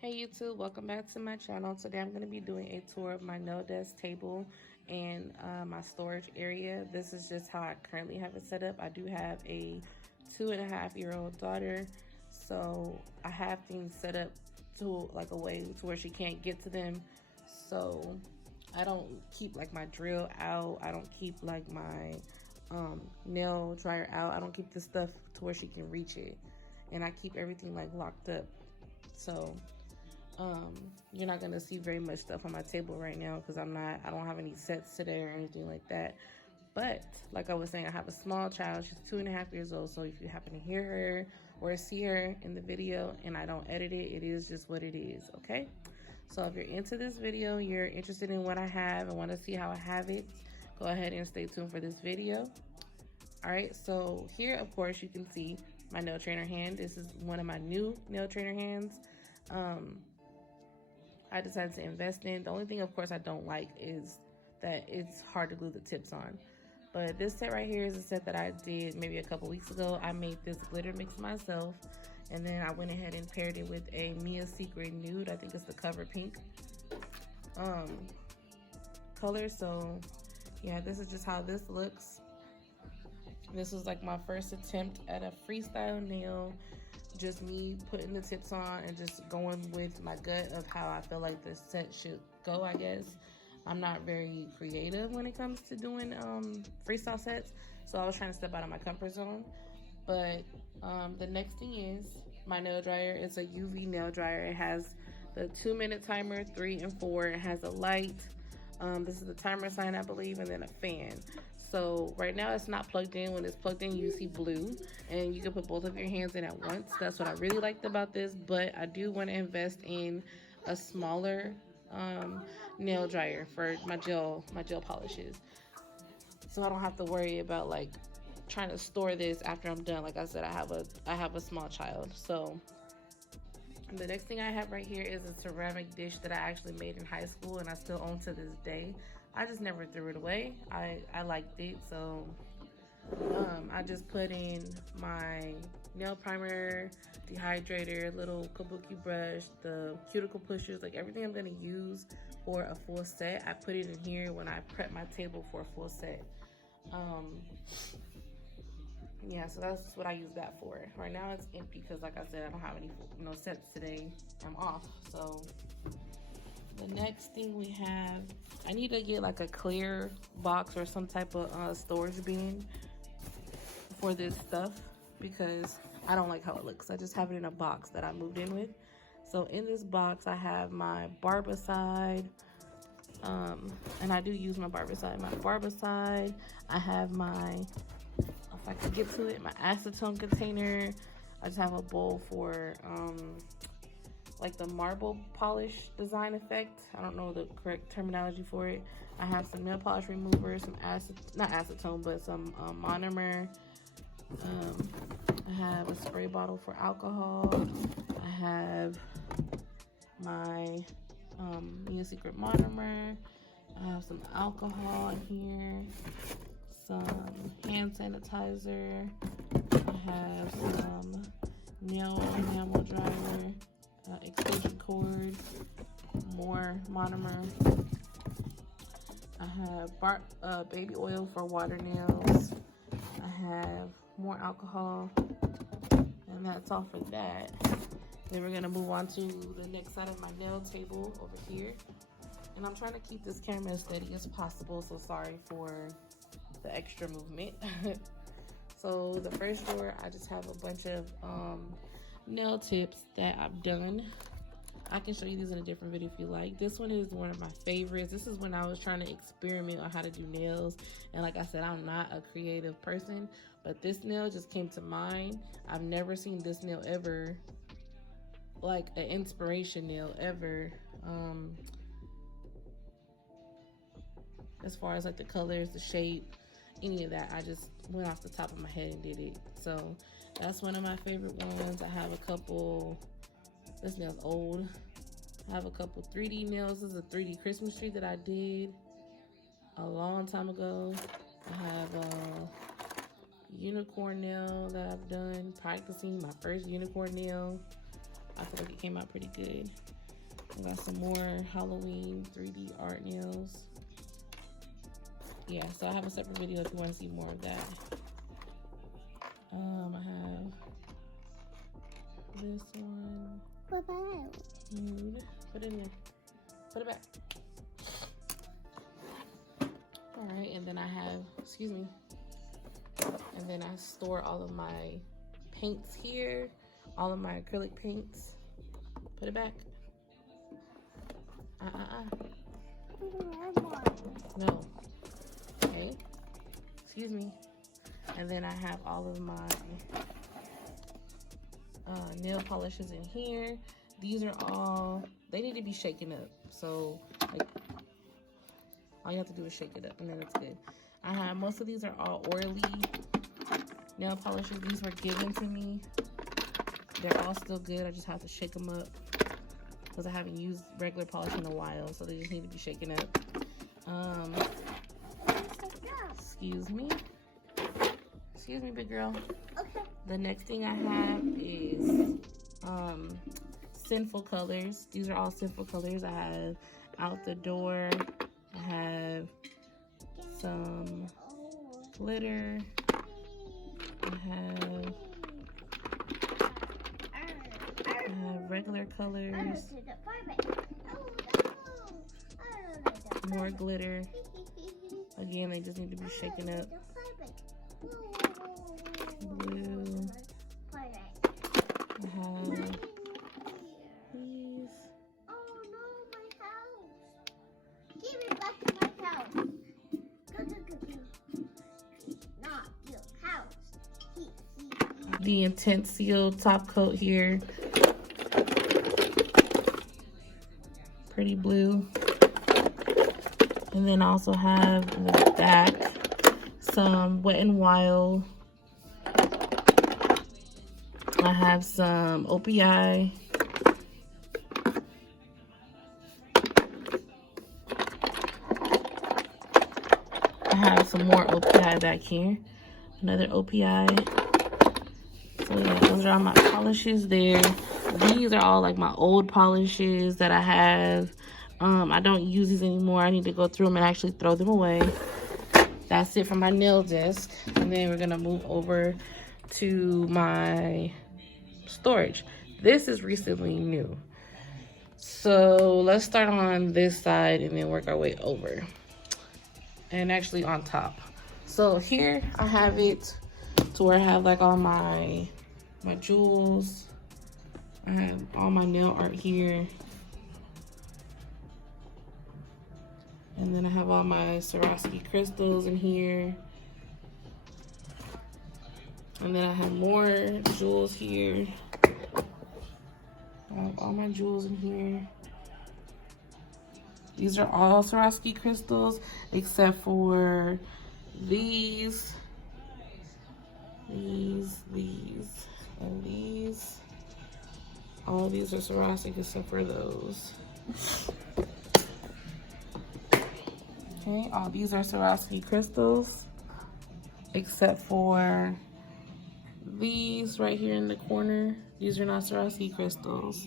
Hey YouTube, welcome back to my channel. Today I'm going to be doing a tour of my nail desk table and my storage area. This is just how I currently have it set up. I do have a 2.5-year-old daughter, so I have things set up to like a way to where she can't get to them. So I don't keep like my drill out. I don't keep like my nail dryer out. I don't keep the stuff to where she can reach it, and I keep everything like locked up. So you're not gonna see very much stuff on my table right now because I don't have any sets today or anything like that. But like I was saying, I have a small child. She's 2.5 years old. So if you happen to hear her or see her in the video and I don't edit it, it is just what it is, okay? So if you're into this video, you're interested in what I have and want to see how I have it, go ahead and stay tuned for this video. All right, so here, of course, you can see my nail trainer hand. This is one of my new nail trainer hands. I decided to invest in. The only thing, of course, I don't like is that it's hard to glue the tips on. But this set right here is a set that I did maybe a couple weeks ago. I made this glitter mix myself, and then I went ahead and paired it with a Mia Secret Nude. I think it's the Cover Pink color. So yeah, this is just how this looks. This was like my first attempt at a freestyle nail. Just me putting the tips on and just going with my gut of how I feel like the set should go, I guess. I'm not very creative when it comes to doing freestyle sets, so I was trying to step out of my comfort zone. But the next thing is my nail dryer. It's a UV nail dryer. It has the 2-minute timer, 3 and 4. It has a light. This is the timer sign, I believe, and then a fan. So right now it's not plugged in. When it's plugged in, you see blue, and you can put both of your hands in at once. That's what I really liked about this, but I do want to invest in a smaller nail dryer for my gel polishes, so I don't have to worry about like trying to store this after I'm done. Like I said, I have a small child. So the next thing I have right here is a ceramic dish that I actually made in high school and I still own to this day. I just never threw it away. I liked it, so I just put in my nail primer, dehydrator, little kabuki brush, the cuticle pushers, like everything I'm gonna use for a full set. I put it in here when I prep my table for a full set. Yeah, so that's what I use that for. Right now it's empty because, like I said, I don't have any sets today. I'm off. So the next thing we have, I need to get like a clear box or some type of storage bin for this stuff because I don't like how it looks. I just have it in a box that I moved in with. So in this box I have my Barbicide, and I do use my Barbicide. I have my, if I can get to it, my acetone container. I just have a bowl for like the marble polish design effect. I don't know the correct terminology for it. I have some nail polish remover, some not acetone, but some monomer. I have a spray bottle for alcohol. I have my Mia Secret monomer. I have some alcohol in here, some hand sanitizer. I have some nail enamel dryer, extension cord, more monomer. I have baby oil for water nails. I have more alcohol, and that's all for that. Then we're gonna move on to the next side of my nail table over here. And I'm trying to keep this camera as steady as possible, so sorry for the extra movement. So the first drawer, I just have a bunch of nail tips that I've done. I can show you these in a different video if you like. This one is one of my favorites. This is when I was trying to experiment on how to do nails. And like I said, I'm not a creative person, but this nail just came to mind. I've never seen this nail ever, like an inspiration nail ever. As far as like the colors, the shape, any of that, I just went off the top of my head and did it. So that's one of my favorite ones. I have a couple, this nail's old. I have a couple 3D nails. This is a 3D Christmas tree that I did a long time ago. I have a unicorn nail that I've done, practicing my first unicorn nail. I feel like it came out pretty good. I got some more Halloween 3D art nails. Yeah, so I have a separate video if you want to see more of that. I have this one. Nude. Put it in there. Put it back. Alright, and then I have, excuse me. And then I store all of my paints here. All of my acrylic paints. Put it back. No. Okay. Excuse me. And then I have all of my nail polishes in here. These are all, they need to be shaken up. So like, all you have to do is shake it up and then it's good. I have, most of these are all Orly nail polishes. These were given to me. They're all still good. I just have to shake them up because I haven't used regular polish in a while, so they just need to be shaken up. Excuse me. Excuse me, big girl. Okay. The next thing I have is Sinful Colors. These are all Sinful Colors. I have Out the Door. I have some glitter. I have regular colors. More glitter. Again, they just need to be shaken up. Blue. I have these. Oh no, my house. Give it back to my house. Go. Not your house. The Intense Seal top coat here. Pretty blue. And then I also have in the back some Wet n Wild. I have some OPI. I have some more OPI back here. Another OPI. So yeah, those are all my polishes there. These are all like my old polishes that I have. I don't use these anymore. I need to go through them and actually throw them away. That's it for my nail desk. And then we're gonna move over to my storage. This is recently new. So let's start on this side and then work our way over. And actually on top. So here I have it to where I have like all my jewels. I have all my nail art here. And then I have all my Swarovski crystals in here. And then I have more jewels here. I have all my jewels in here. These are all Swarovski crystals except for these, and these. All of these are Swarovski except for those. Okay, all these are Swarovski crystals except for these right here in the corner. These are not Swarovski crystals.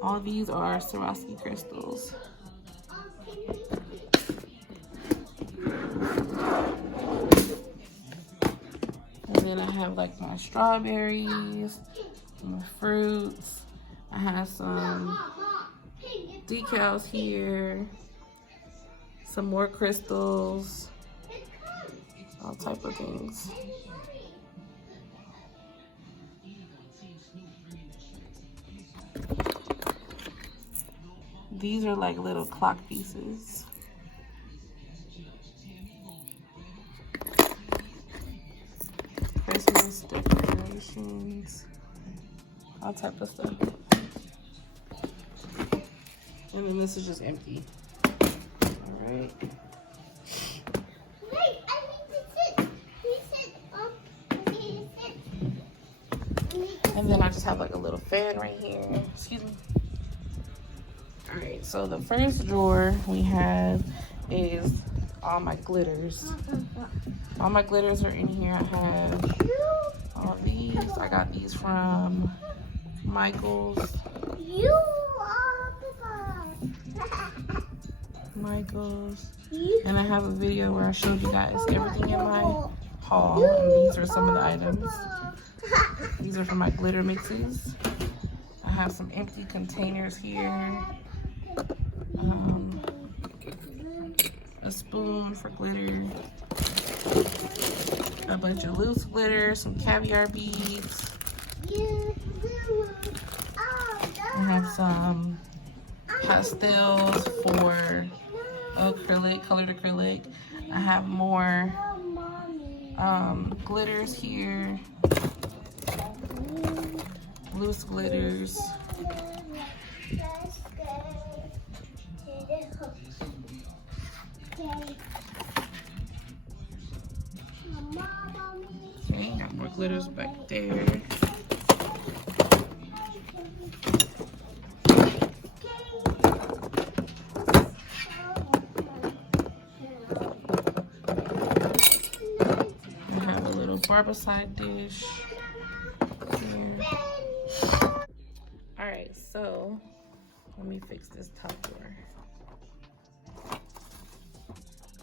All these are Swarovski crystals. And then I have like my strawberries, my fruits. I have some decals here, some more crystals, all type of things. These are like little clock pieces. Christmas decorations, all type of stuff. And then this is just empty. All right. Wait, I need to sit. We sit up. Okay, sit. And then I just have like a little fan right here. Excuse me. All right, so the first drawer we have is all my glitters. All my glitters are in here. I have all these. I got these from Michaels. You are the boss. Michaels. And I have a video where I showed you guys everything in my haul. And these are some of the items. These are for my glitter mixes. I have some empty containers here. A spoon for glitter. A bunch of loose glitter, some caviar beads. I have some pastels for acrylic, colored acrylic. I have more glitters here, loose glitters. Okay, got more glitters back there. Barbicide dish here. All right, so let me fix this top drawer.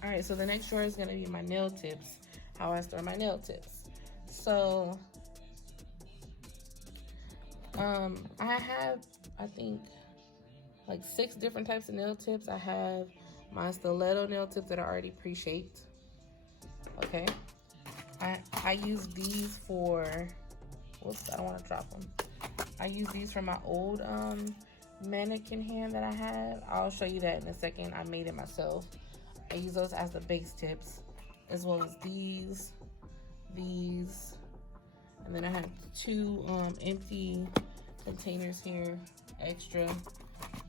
All right, so the next drawer is gonna be my nail tips, how I store my nail tips. So I have, I think, like 6 different types of nail tips. I have my stiletto nail tips that are already pre-shaped. Okay. I use these for, whoops, I don't want to drop them. I use these for my old mannequin hand that I had. I'll show you that in a second. I made it myself. I use those as the base tips, as well as these, and then I have 2 empty containers here, extra,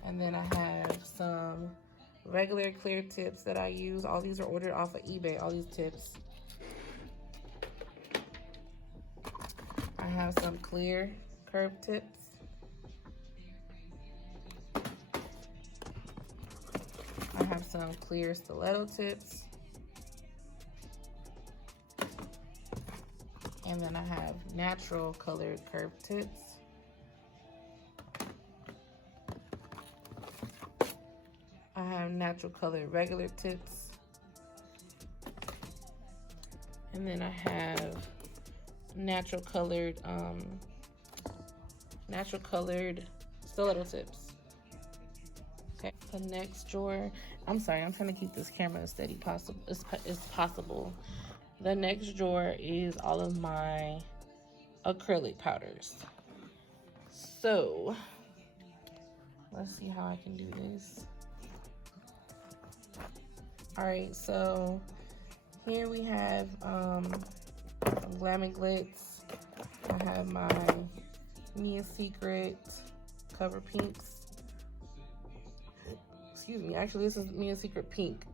and then I have some regular clear tips that I use. All these are ordered off of eBay, all these tips. I have some clear curved tips. I have some clear stiletto tips. And then I have natural colored curved tips. I have natural colored regular tips. And then I have natural colored stiletto tips. Okay, the next drawer, I'm sorry, I'm trying to keep this camera as steady as possible. The next drawer is all of my acrylic powders. So let's see how I can do this. All right, so here we have some Glam and Glitz. I have my Mia Secret Cover Pinks. Excuse me, actually this is Mia Secret Pink.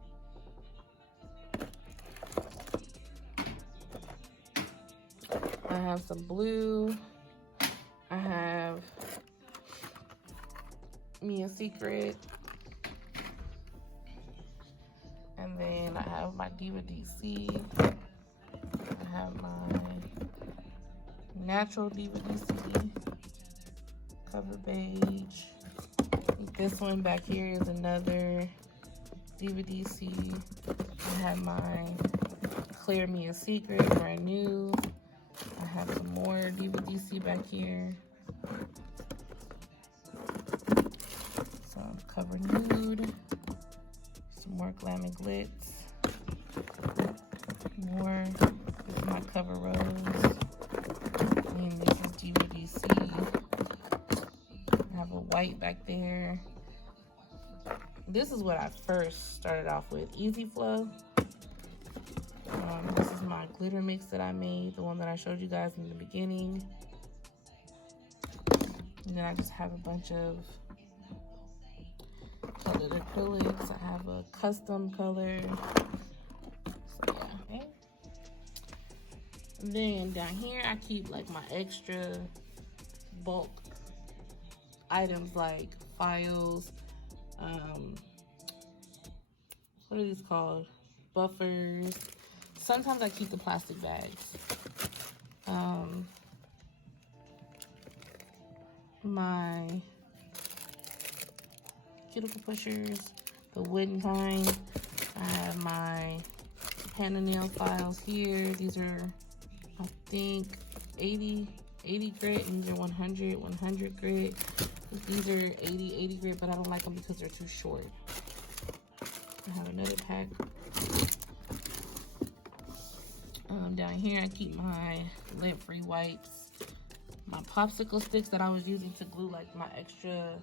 I have some blue. I have Mia Secret. And then I have my Diva DC. I have my natural Diva DC cover beige. This one back here is another Diva DC. I have my clear Mia Secret, brand new. I have some more Diva DC back here. Some Cover Nude. Some more Glam and Glitz. More. This is my Cover Rose. And this is Diva DC. I have a white back there. this is what I first started off with, Easy Flow. This is my glitter mix that I made, the one that I showed you guys in the beginning. And then I just have a bunch of colored acrylics. I have a custom color. So yeah, okay. And then down here I keep like my extra bulk items like files, what are these called? Buffers. Sometimes I keep the plastic bags. My cuticle pushers, the wooden kind. I have my pen and nail files here. These are, I think, 80 grit, and these are 100 grit. These are 80 grit, but I don't like them because they're too short. I have another pack. Down here I keep my lint-free wipes, my popsicle sticks that I was using to glue like my extra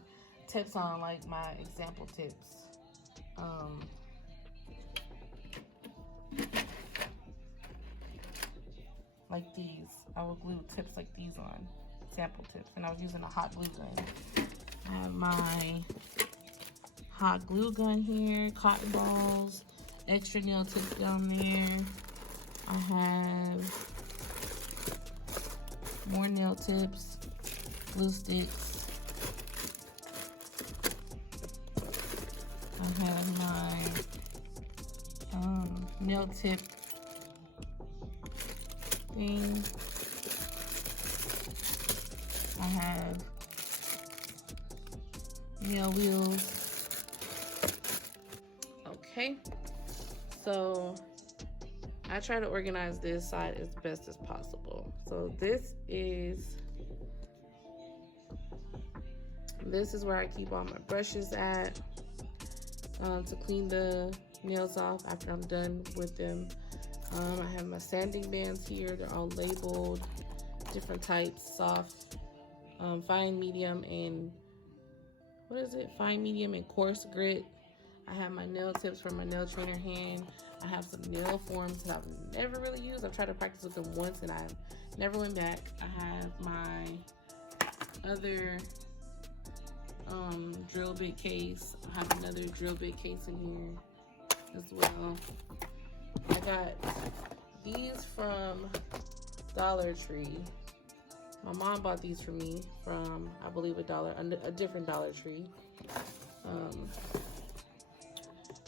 tips on, like my example tips. Like these, I will glue tips like these on, sample tips, and I was using a hot glue gun. I have my hot glue gun here, cotton balls, extra nail tips down there. I have more nail tips, glue sticks. I have my nail tip thing. I have nail wheels. Okay, so I try to organize this side as best as possible. So this is where I keep all my brushes at to clean the nails off after I'm done with them. I have my sanding bands here. They're all labeled, different types, soft, fine, medium, and what is it? Fine, medium, and coarse grit. I have my nail tips from my nail trainer hand. I have some nail forms that I've never really used. I've tried to practice with them once and I never went back. I have my other drill bit case. I have another drill bit case in here as well. I got these from Dollar Tree. My mom bought these for me from, I believe, a different Dollar Tree.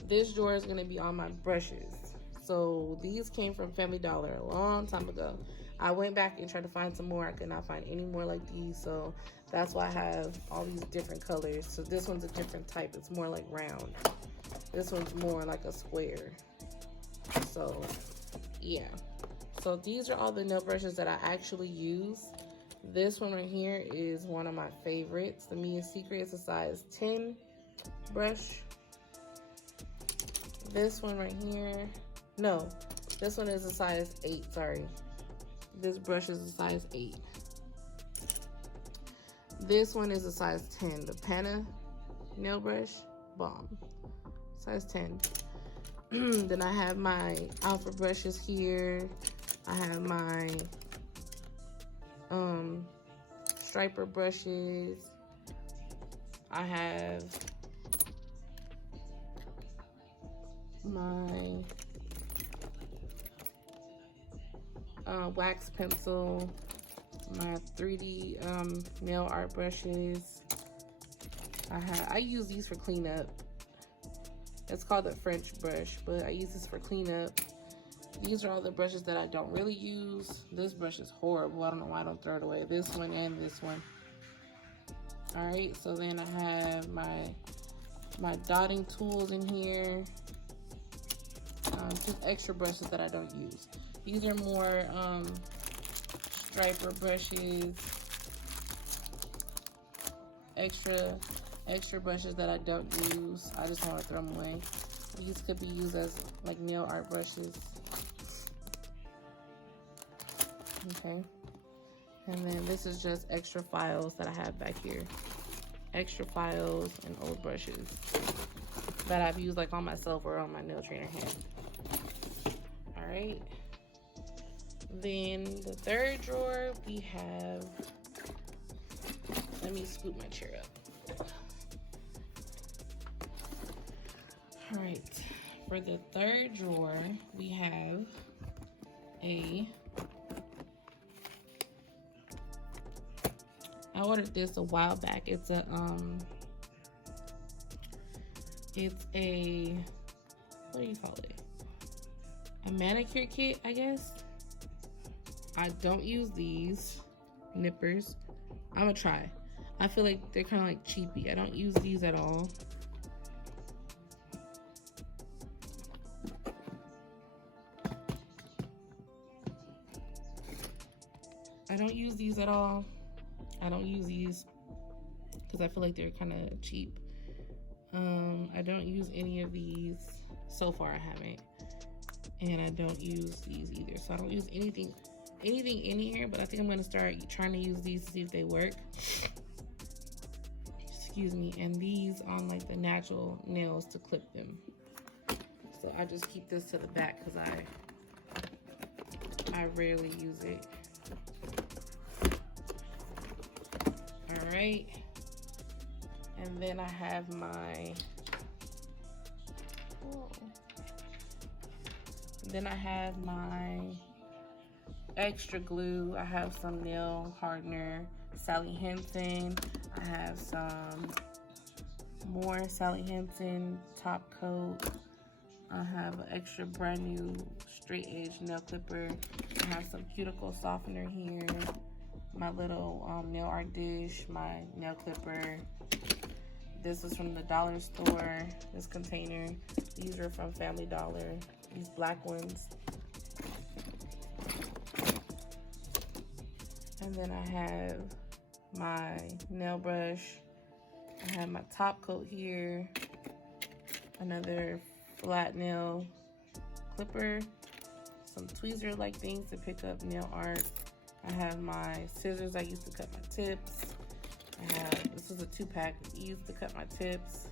This drawer is going to be on my brushes. So these came from Family Dollar a long time ago. I went back and tried to find some more. I could not find any more like these. So that's why I have all these different colors. So this one's a different type. It's more like round. This one's more like a square. So yeah. So these are all the nail brushes that I actually use. This one right here is one of my favorites. The Mia Secret is a size 10 brush. This one right here, no, this one is a size 8, sorry. This brush is a size 8. This one is a size 10, the Panna nail brush, bomb, size 10. Then I have my Alpha brushes here. I have my striper brushes. I have my wax pencil, my 3D nail art brushes. I use these for cleanup. It's called the French brush, but I use this for cleanup. These are all the brushes that I don't really use. This brush is horrible. I don't know why I don't throw it away. This one and this one. All right, so then I have my dotting tools in here. Just extra brushes that I don't use. These are more striper brushes, extra brushes that I don't use. I just want to throw them away. These could be used as like nail art brushes. Okay, and then this is just extra files that I have back here. Extra files and old brushes. that I've used like on myself or on my nail trainer hand. All right. Then the third drawer we have, let me scoot my chair up. All right, for the third drawer, we have I ordered this a while back. It's a what do you call it? A manicure kit, I guess. I don't use these nippers. I'm gonna try. I feel like they're kind of like cheapy. I don't use these at all. I don't use these at all. I don't use these because I feel like they're kind of cheap. I don't use any of these. So far I haven't. And I don't use these either. So I don't use anything in here, but I think I'm gonna start trying to use these to see if they work. Excuse me. And these on like the natural nails to clip them. So I just keep this to the back because I rarely use it. All right. And then I have my extra glue. I have some nail hardener, Sally Hansen. I have some more Sally Hansen top coat. I have an extra brand new straight edge nail clipper. I have some cuticle softener here. My little nail art dish, my nail clipper. This is from the dollar store, this container. These are from Family Dollar, these black ones. And then I have my nail brush. I have my top coat here. Another flat nail clipper. Some tweezer-like things to pick up nail art. I have my scissors I use to cut my tips. This is a 2-pack used to cut my tips.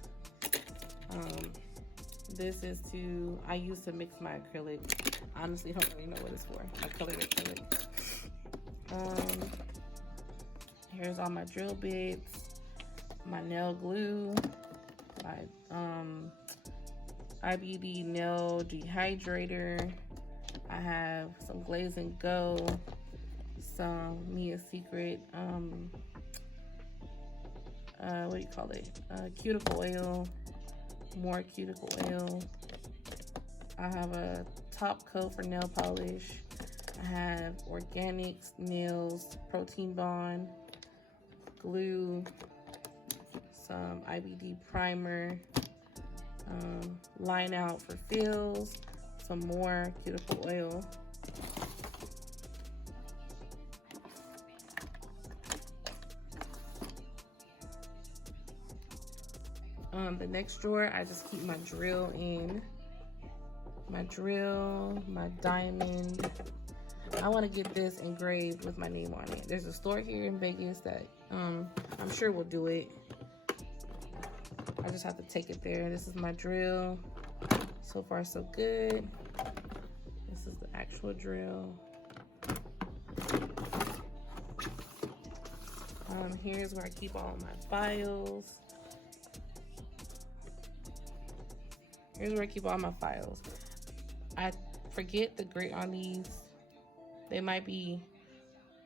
This is I use to mix my acrylic. Honestly, don't really know what it's for. My colored acrylic. Here's all my drill bits, my nail glue, my IBD nail dehydrator. I have some Glaze and Go, some Mia Secret, what do you call it? Cuticle oil, more cuticle oil. I have a top coat for nail polish. I have Organics Nails Protein Bond, glue, some IBD primer, line out for fills, some more cuticle oil. The next drawer, I just keep my drill in. My drill, my diamond. I want to get this engraved with my name on it. There's a store here in Vegas that I'm sure will do it. I just have to take it there. This is my drill. So far, so good. This is the actual drill. Here's where I keep all my files. Here's where I keep all my files. I forget the grit on these. They might be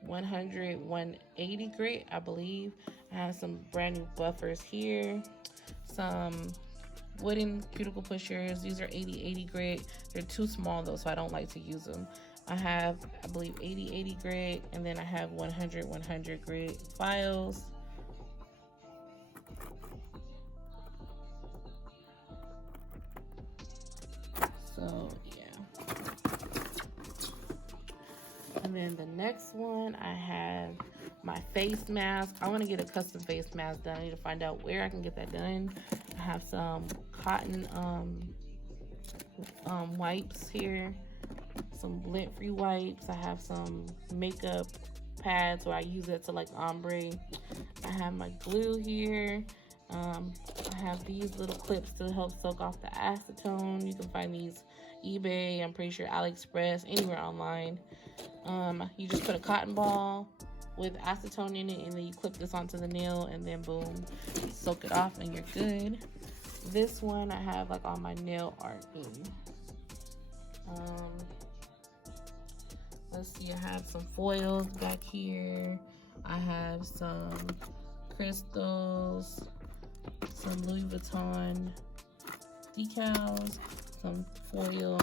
100, 180 grit, I believe. I have some brand new buffers here. Some wooden cuticle pushers. These are 80 grit. They're too small though, so I don't like to use them. I have, I believe, 80 grit, and then I have 100 grit files. So yeah. And then the next one, I have my face mask. I want to get a custom face mask done. I need to find out where I can get that done. I have some cotton wipes here, some lint-free wipes. I have some makeup pads where I use it to like ombre. I have my glue here. I have these little clips to help soak off the acetone. You can find these eBay, I'm pretty sure AliExpress, anywhere online. You just put a cotton ball with acetone in it, and then you clip this onto the nail, and then boom, soak it off, and you're good. This one I have like on my nail art thing. Let's see, I have some foils back here. I have some crystals, some Louis Vuitton decals, some foil.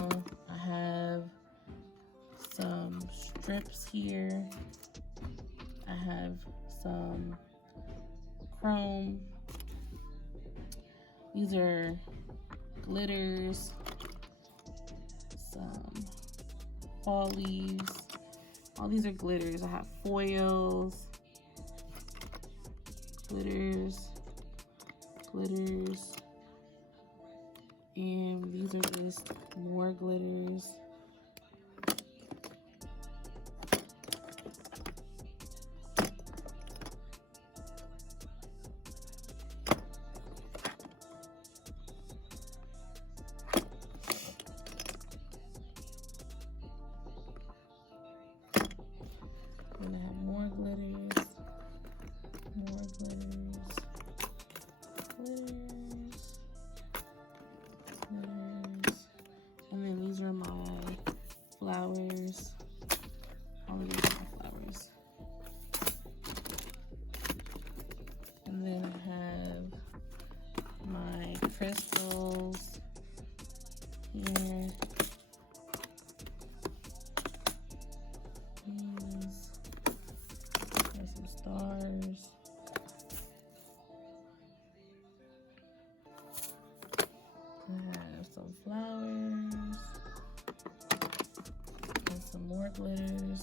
I have some strips here. I have some chrome. These are glitters, some fall leaves. All these are glitters. I have foils, glitters, glitters, and these are just more glitters. And I have more glitters, glitters, and then these are my flowers. All of these are my flowers. And then I have my crystals here. There's some stars. I have some flowers and some more glitters.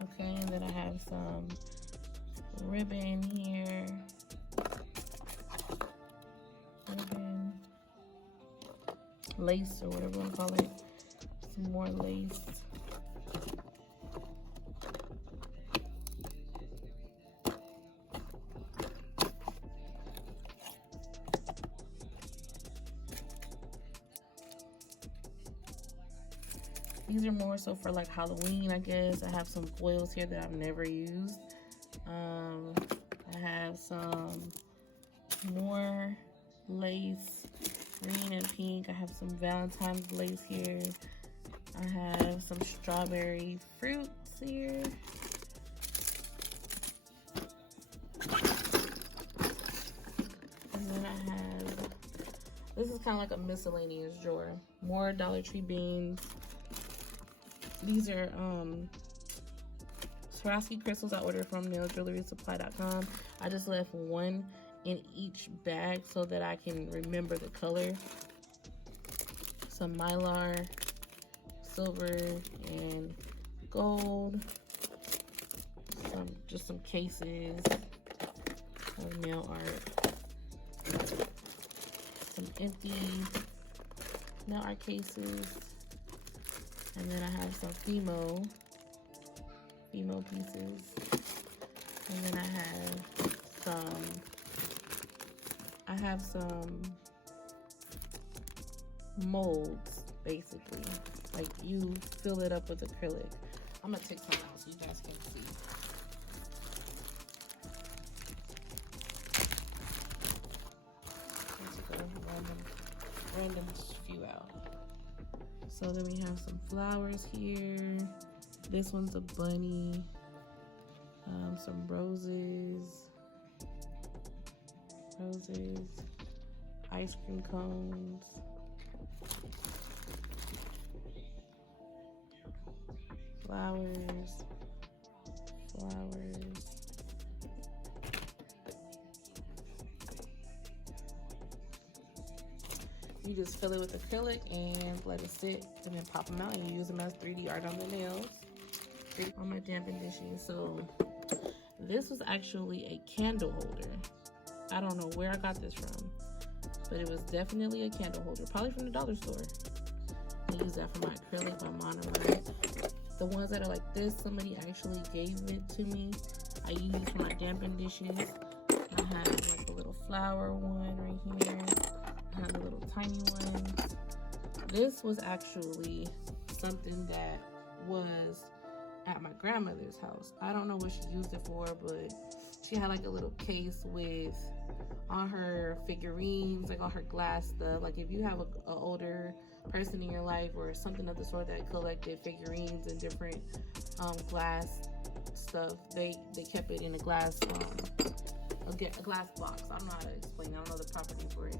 Okay, and then I have some ribbon here. Ribbon. Lace, or whatever you want to call it. Some more lace. These are more so for like Halloween, I guess. I have some foils here that I've never used. I have some more lace, green and pink. I have some Valentine's lace here. I have some strawberry fruits here. And then I have, this is kind of like a miscellaneous drawer. More Dollar Tree beans. These are Swarovski crystals I ordered from NailJewelrySupply.com. I just left one in each bag so that I can remember the color. Some Mylar, silver and gold. Just some cases of nail art. Some empty nail art cases. And then I have some Fimo pieces. And then I have some molds, basically. Like, you fill it up with acrylic. I'm gonna take some out so you guys can see. Let's go random few out. So then we have some flowers here. This one's a bunny. Some roses, ice cream cones, flowers. You just fill it with acrylic and let it sit, and then pop them out and use them as 3D art on the nails. On my dampened dishes. So this was actually a candle holder. I don't know where I got this from. but it was definitely a candle holder, probably from the dollar store. I use that for my acrylic, my monomer. The ones that are like this, somebody actually gave it to me. I use these for my dampened dishes. I have like a little flower one right here. I have a little tiny one. This was actually something that was at my grandmother's house. I don't know what she used it for, but she had like a little case with all her figurines, like all her glass stuff. Like if you have an older person in your life or something of the sort that collected figurines and different glass stuff, they kept it in a glass a glass box. I don't know how to explain it. I don't know the proper name for it.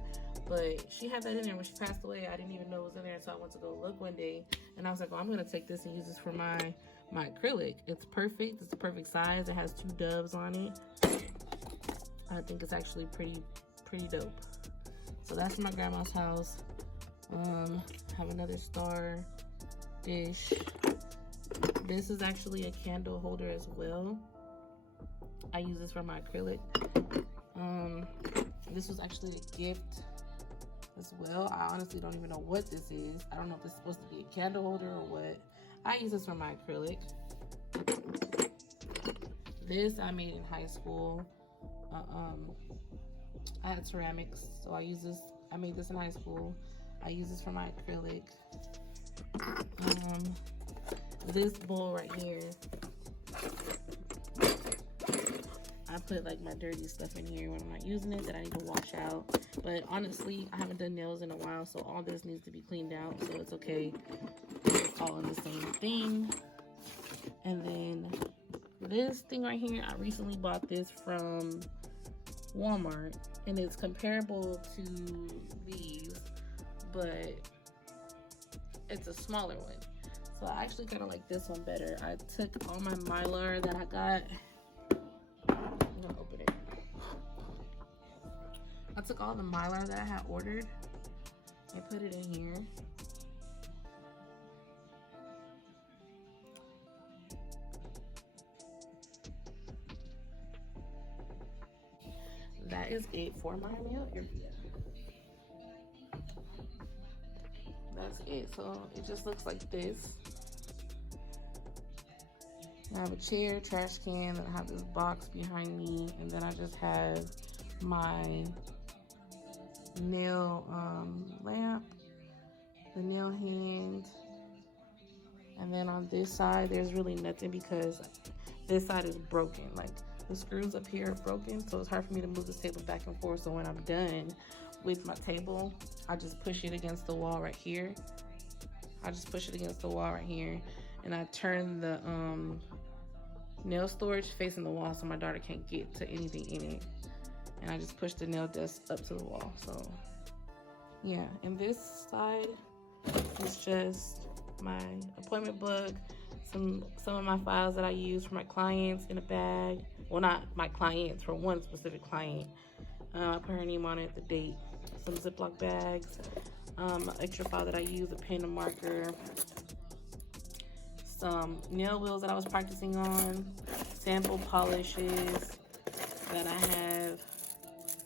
But she had that in there. When she passed away, I didn't even know it was in there until I went to go look one day. And I was like, oh, I'm going to take this and use this for my acrylic. It's perfect. It's the perfect size. It has 2 doves on it. I think it's actually pretty dope. So that's my grandma's house. Have another star dish. This is actually a candle holder as well. I use this for my acrylic. This was actually a gift as well. I honestly don't even know what this is. I don't know if it's supposed to be a candle holder or what. I use this for my acrylic. This I made in high school. I had ceramics, so I made this in high school. I use this for my acrylic. This bowl right here, I put like my dirty stuff in here when I'm not using it that I need to wash out. But honestly, I haven't done nails in a while, so all this needs to be cleaned out, so it's okay. It's all in the same thing. And then this thing right here, I recently bought this from Walmart, and it's comparable to these, but it's a smaller one. So I actually kind of like this one better. I took all my Mylar that I got. I'm gonna open it. I took all the Mylar that I had ordered and put it in here. That is it for my nail area. That's it. So it just looks like this. I have a chair, trash can, and I have this box behind me, and then I just have my nail lamp, the nail hand, and then on this side there's really nothing because this side is broken. Like the screws up here are broken, so it's hard for me to move this table back and forth. So when I'm done with my table, I just push it against the wall right here. And I turn the nail storage facing the wall so my daughter can't get to anything in it. And I just push the nail desk up to the wall. So yeah, and this side is just my appointment book, some of my files that I use for my clients in a bag. Well, not my clients, for one specific client. I put her name on it, the date, some Ziploc bags, an extra file that I use, a pen, a marker, some nail wheels that I was practicing on, sample polishes that I have,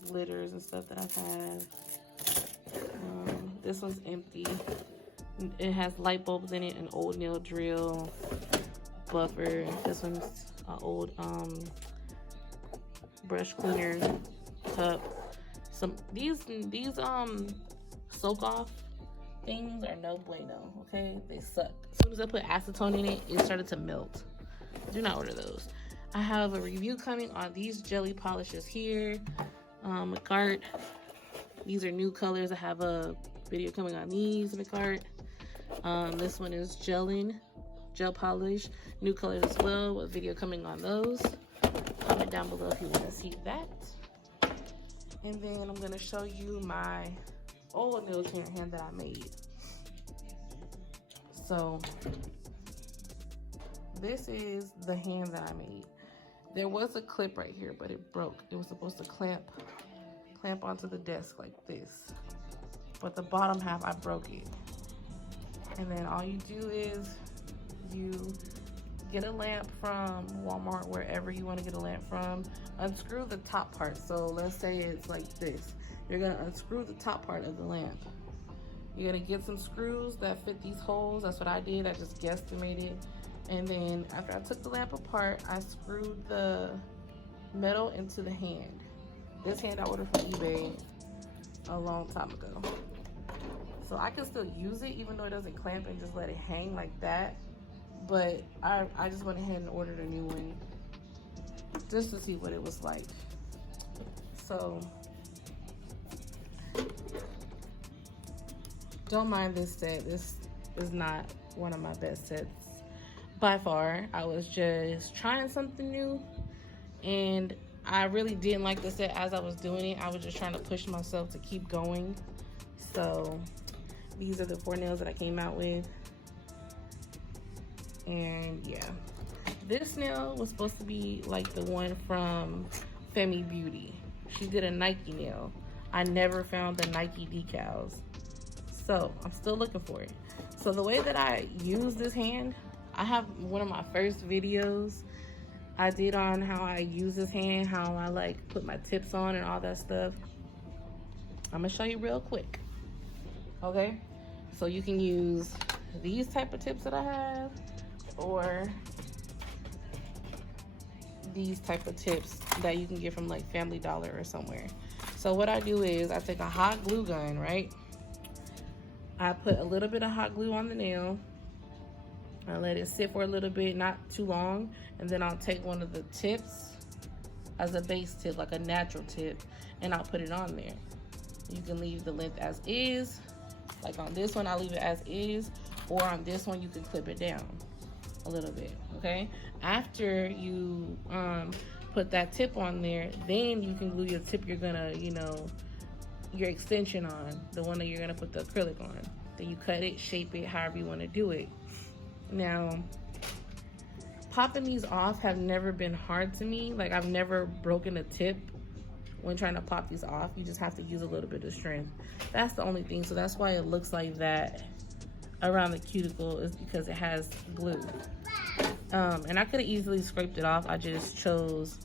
glitters and stuff that I have. This one's empty. It has light bulbs in it, an old nail drill, buffer. This one's an old brush cleaner cup. These soak off things are no bueno, okay? They suck. As soon as I put acetone in it, it started to melt. Do not order those. I have a review coming on these jelly polishes here. McCart. These are new colors. I have a video coming on these, McCart. This one is gel polish, new colors as well, with video coming on those. Comment down below if you want to see that. And then I'm going to show you my old nail hand that I made. So this is the hand that I made. There was a clip right here, but it broke. It was supposed to clamp onto the desk like this, but the bottom half, I broke it. And then all you do is you get a lamp from Walmart, wherever you want to get a lamp from. Unscrew the top part. So let's say it's like this. you're gonna unscrew the top part of the lamp. You're gonna get some screws that fit these holes. That's what I did. I just guesstimated. And then after I took the lamp apart, I screwed the metal into the hand. This hand I ordered from eBay a long time ago. So I can still use it even though it doesn't clamp and just let it hang like that. But I just went ahead and ordered a new one just to see what it was like. So don't mind this set. This is not one of my best sets by far. I was just trying something new and I really didn't like the set as I was doing it. I was just trying to push myself to keep going. So these are the 4 nails that I came out with. And yeah, this nail was supposed to be like the one from Femi Beauty. She did a Nike nail. I never found the Nike decals, so I'm still looking for it. So the way that I use this hand, I have one of my first videos I did on how I use this hand, how I like put my tips on and all that stuff. I'm gonna show you real quick. Okay, so you can use these type of tips that I have, or these type of tips that you can get from like Family Dollar or somewhere. So what I do is I take a hot glue gun, right? I put a little bit of hot glue on the nail. I let it sit for a little bit, not too long, and then I'll take one of the tips as a base tip, like a natural tip, and I'll put it on there. You can leave the length as is. Like on this one, I'll leave it as is, or on this one, you can clip it down a little bit, okay? After you put that tip on there, then you can glue your tip you're gonna, you know, your extension on, the one that you're gonna put the acrylic on. Then you cut it, shape it, however you wanna do it. Now, popping these off have never been hard to me. Like I've never broken a tip when trying to pop these off. You just have to use a little bit of strength. That's the only thing. So that's why it looks like that around the cuticle, is because it has glue. And I could have easily scraped it off. I just chose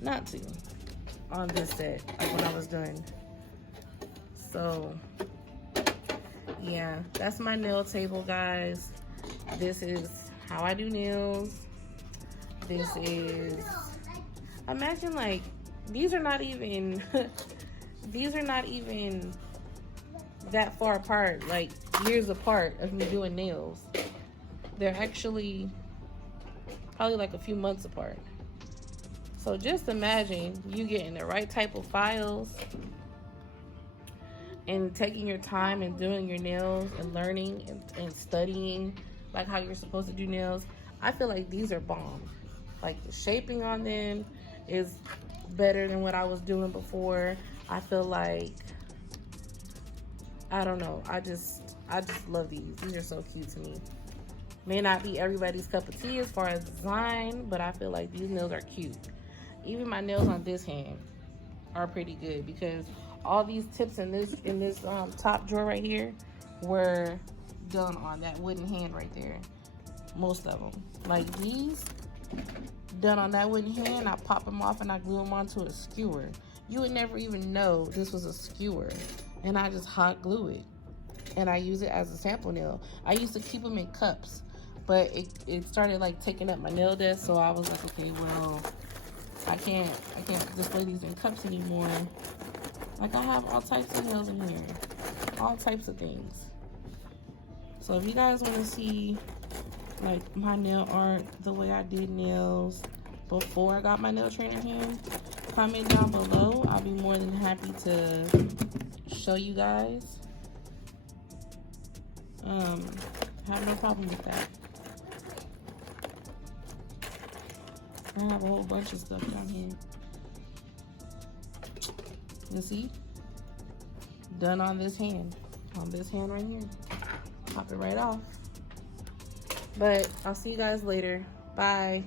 not to on this set, like when I was done. So yeah, that's my nail table, guys. This is how I do nails. This is, imagine like, these are not even, these are not even that far apart, like years apart of me doing nails. They're actually probably like a few months apart. So just imagine you getting the right type of files and taking your time and doing your nails and learning and studying like how you're supposed to do nails. I feel like these are bomb. Like the shaping on them is better than what I was doing before. I feel like, I don't know, I just love these. These are so cute to me. May not be everybody's cup of tea as far as design, but I feel like these nails are cute. Even my nails on this hand are pretty good because all these tips in this top drawer right here were done on that wooden hand right there. Most of them, like these, done on that wooden hand. I pop them off and I glue them onto a skewer. You would never even know this was a skewer, and I just hot glue it and I use it as a sample nail. I used to keep them in cups, but it started like taking up my nail desk, so I was like, okay, well, I can't display these in cups anymore. Like I have all types of nails in here, all types of things. So if you guys want to see like my nail art, the way I did nails before I got my nail trainer hand, comment down below. I'll be more than happy to show you guys. Have no problem with that. I have a whole bunch of stuff down here. You see? Done on this hand. On this hand right here. Pop it right off. But I'll see you guys later. Bye.